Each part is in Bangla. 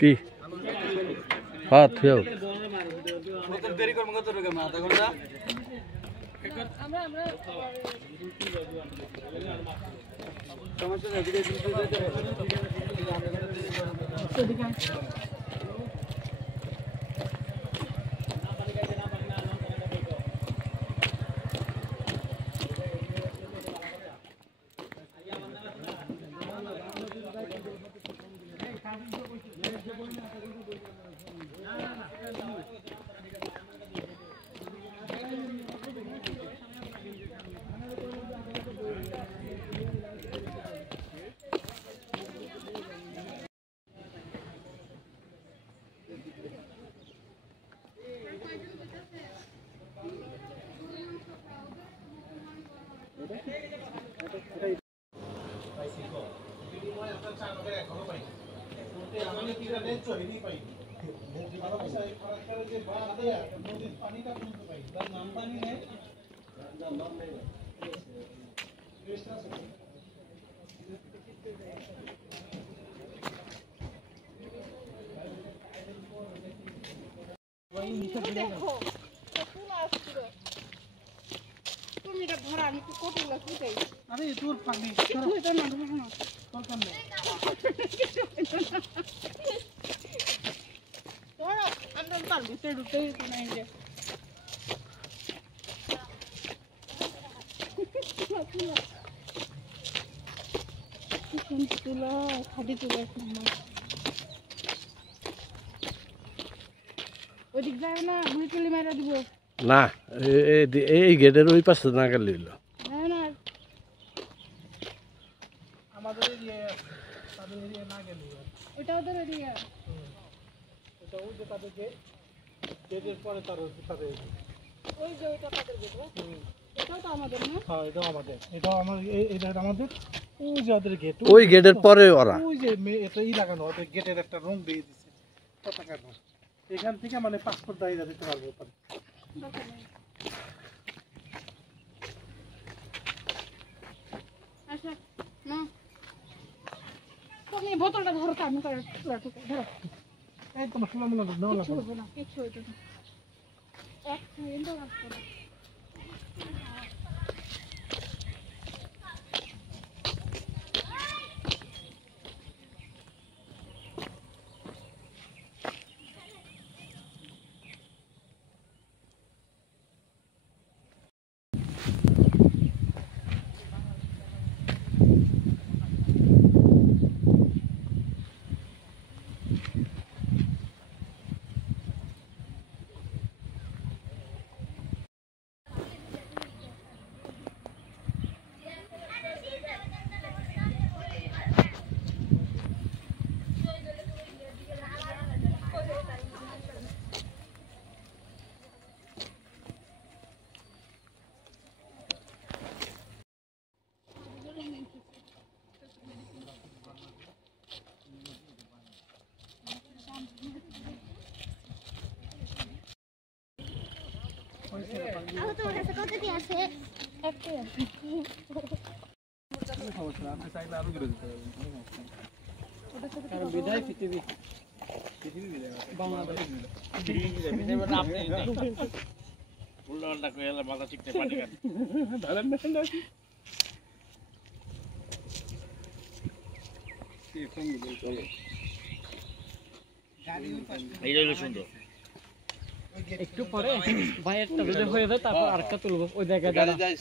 কি হ্যাঁ থিও দেরি করব কত টাকা আধা ঘন্টা আমরা সমস্যা নেই দিকে अरे तू पानी না এই গেটের ওই পাশে না গেলে হইলো আমাদের এরিয়া তাদের এরিয়া না গেলে ওটা ওদের এরিয়া এটা ওই যে তাদের গেটের পরে তাদের ওই যে ওটা তাদের গেট এটাও তো আমাদের না হ্যাঁ এটাও আমাদের এটা আমাদের ওই যে ওদের গেট ওই গেটের পরে ওরা ওই যে এটা লাগানো ওদের গেটের একটা রুম দিয়ে দিছে পতাকা এখান থেকে মানে পাসপোর্ট দাঁড়িয়ে দিতে পারবো আচ্ছা না তুমি বোতলটা ধরো তো আমি করে ধরো এই তোমার খোলামেলা নাও না কিছু হবে না কিছু হইতো না এক সেকেন্ডও রাখবো না বিদায় পৃথিবী বাংলাদেশ উল্টা কইলা মাথা চিকতে পানি কাট ধরেন না এইটা হলো সুন্দর একটু পরে বাইরেরটা যদি হয়ে যায় তারপর আরেকটা তুলবো ওই জায়গায়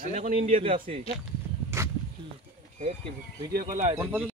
আমি এখন ইন্ডিয়াতে আছি ভিডিও কল